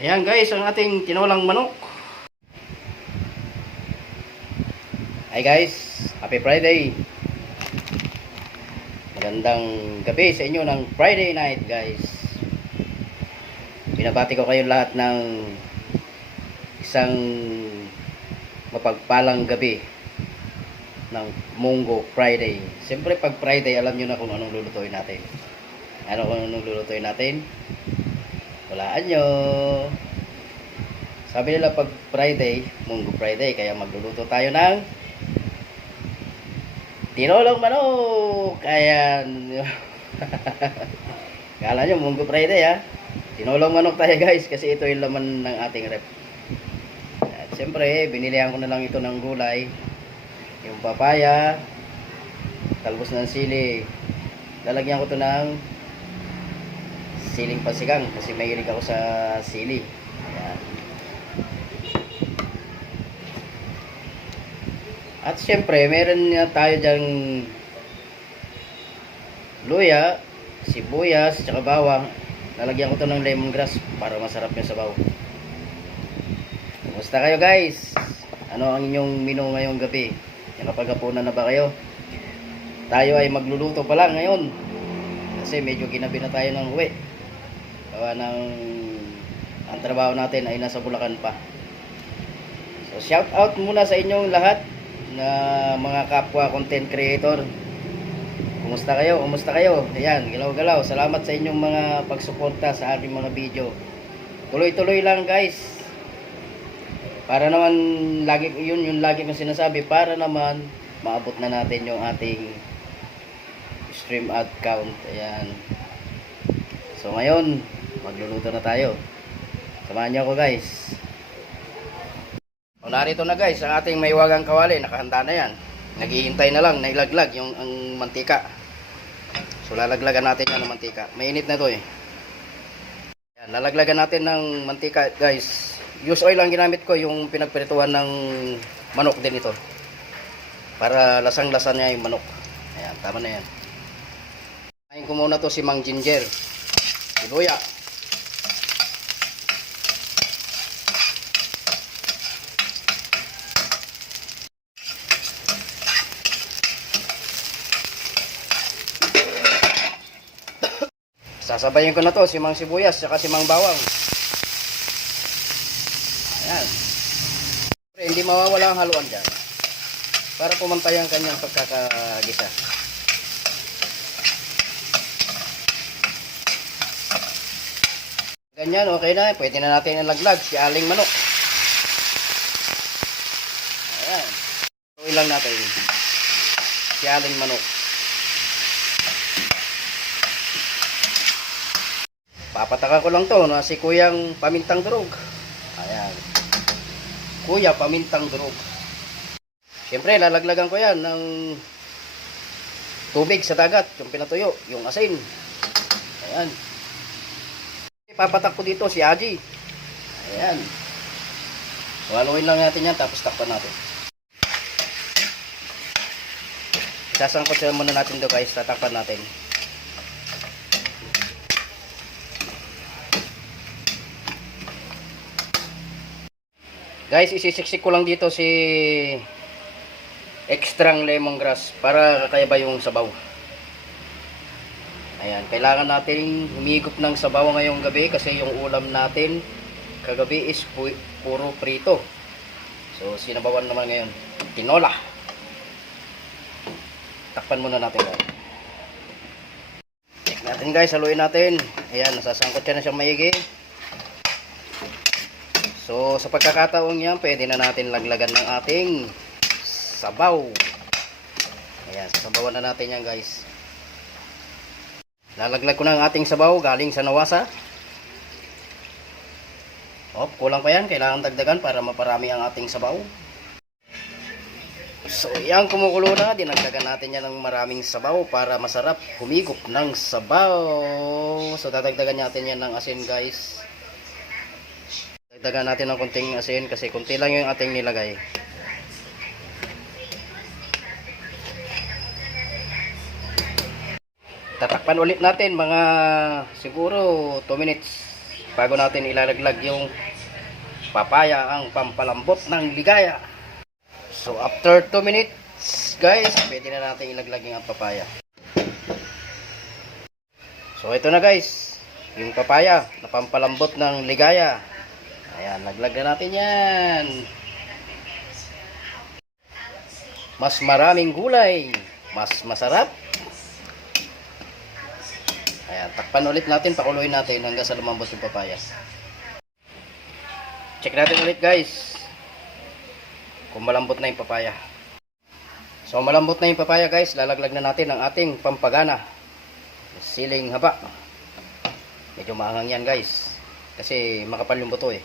Ayan guys, ang ating tinolang manok. Hi guys, happy Friday. Magandang gabi sa inyo ng Friday night guys. Binabati ko kayo lahat ng isang mapagpalang gabi ng Munggo Friday. Siyempre pag Friday, alam nyo na kung anong lulutuin natin. Ano kung anong lulutuin natin? Walaan nyo. Sabi nila pag Friday, Munggo Friday, kaya magluluto tayo ng tinolang manok. Ayan. Kala nyo Munggo Friday ha. Tinolang manok tayo guys, kasi ito yung laman ng ating rep. At siyempre, binilihan ko na lang ito ng gulay. Yung papaya, talbos ng sili. Lalagyan ko ito ng siling pasigang kasi mahilig ako sa sili. Ayan. At syempre, meron na tayo dyang luya, sibuyas, tsaka bawang. Lalagyan ko ito ng lemongrass para masarap yung sabaw. Kumusta kayo guys? Ano ang inyong menu ngayong gabi? Nakapaghapunan na ba kayo? Tayo ay magluluto pa lang ngayon kasi medyo ginabi na tayo ng uwi. Gawa ng ang trabaho natin ay nasa Bulacan pa. So shout out muna sa inyong lahat na mga kapwa content creator. Kumusta kayo? Kumusta kayo? Ayan, galaw-galaw. Salamat sa inyong mga pagsuporta sa aking mga video. Tuloy-tuloy lang guys. Para naman lagi yun yung lagi kong sinasabi, para naman maabot na natin yung ating stream ad count. Ayan. So ngayon, magluluto na tayo. Samahan niyo ako guys. O narito na guys, ang ating maiwagang kawali, nakahanda na yan. Naghihintay na lang, nailaglag yung ang mantika. So lalaglagan natin yan ng mantika. Mainit na to eh. Yan, lalaglagan natin ng mantika guys. Use oil lang ginamit ko, yung pinagprituhan ng manok din ito. Para lasang-lasa niya yung manok. Ayan, tama na yan. Kain ko muna to si Mang Ginger. Sibuya. Sasabayin ko na to si Mang Sibuyas at si Mang Bawang. Ayan. Pero hindi mawawala ang haluan dyan para pumantay ang kanyang pagkakagisa. Ganyan, okay na. Pwede na natin ilaglag si aling manok. Ayan. Tuloy lang natin si aling manok. Papatakan ko lang to na si Kuyang Pamintang Durog. Ayan. Kuya Pamintang Durog. Siyempre, lalaglagan ko yan ng tubig sa dagat, yung pinatuyo, yung asin. Ayan. Papatak ko dito si Aji. Ayan. Haluin lang natin yan, tapos takpan natin. Sasangkot sila muna natin doon guys, tatakpan natin. Guys, isisiksik ko lang dito si extrang lemongrass para kakaiba yung sabaw. Ayan, kailangan natin humigop ng sabaw ngayong gabi kasi yung ulam natin kagabi is puro prito. So, sinabawan naman ngayon. Tinola. Takpan muna natin guys. Check natin guys, haluin natin. Ayan, nasasangkot siya na siyang maigi. So, sa pagkakataong yan, pwede na natin laglagan ng ating sabaw. Ayan, sasabawan na natin yan guys. Lalaglag ko na ang ating sabaw galing sa nawasa. Kulang pa yan. Kailangan dagdagan para maparami ang ating sabaw. So, yan kumukulo na. Dinagdagan natin yan ng maraming sabaw para masarap humigop ng sabaw. So, dadagdagan natin yan ng asin guys. Dagdagan natin ng konting asin kasi konti lang yung ating nilagay. Tatakpan ulit natin mga siguro 2 minutes. bago natin ilalaglag yung papaya, ang pampalambot ng ligaya. So after 2 minutes guys, pwede na natin ilaglag yung papaya. So ito na guys, yung papaya na pampalambot ng ligaya. Ayan, laglag na natin yan. Mas maraming gulay, mas masarap. Ayan, takpan ulit natin, pakuluin natin hanggang sa lumambot yung papaya. Check natin ulit guys kung malambot na yung papaya. So malambot na yung papaya guys, lalaglag na natin ang ating pampagana, siling haba. Medyo maanghang yan guys kasi makapal yung buto eh.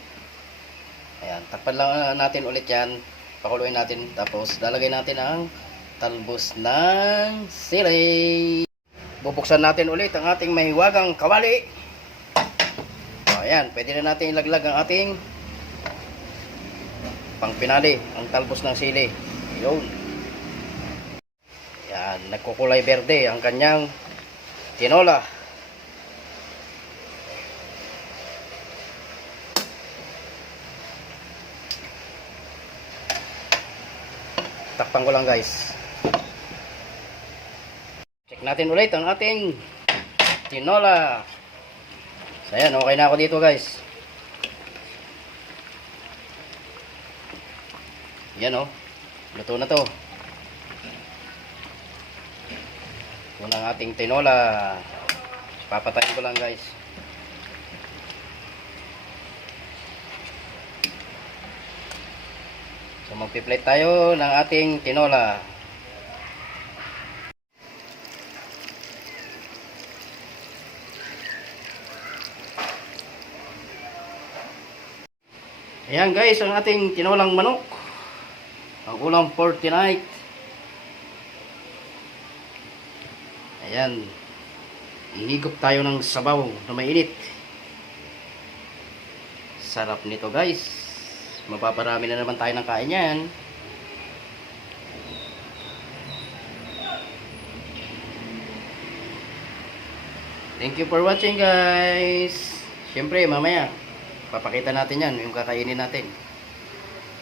Ayan, takpan lang natin ulit yan, pakuluin natin, tapos lalagay natin ang talbos ng sili. Bubuksan natin ulit ang ating mahiwagang kawali. O, ayan, pwede na natin ilaglag ang ating pangpinali, ang talbos ng sili. Yun. Yan, nagkukulay berde ang kanyang tinola. Takpan ko lang guys. Check natin ulit ang ating tinola. So ayan, okay na ako dito guys. Yan o, luto na to. Ito na ang ating tinola. Papatayin ko lang guys. So magpi-plate tayo ng ating tinola. Ayan guys, ang ating tinolang manok. Ang ulam for tonight. Ayan. Ihigop tayo ng sabaw na mainit. Sarap nito guys. Mapaparami na naman tayo ng kain yan. Thank you for watching guys. Siyempre mamaya papakita natin yan, yung kakainin natin.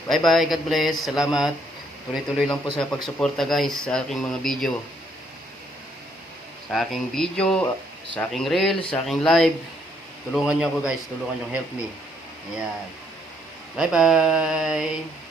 Bye bye, God bless, salamat. Tuloy-tuloy lang po sa pagsuporta guys sa aking mga video. Sa aking video, sa aking reel, sa aking live. Tulungan nyo ako guys, tulungan nyo, help me. Ayan. Bye bye.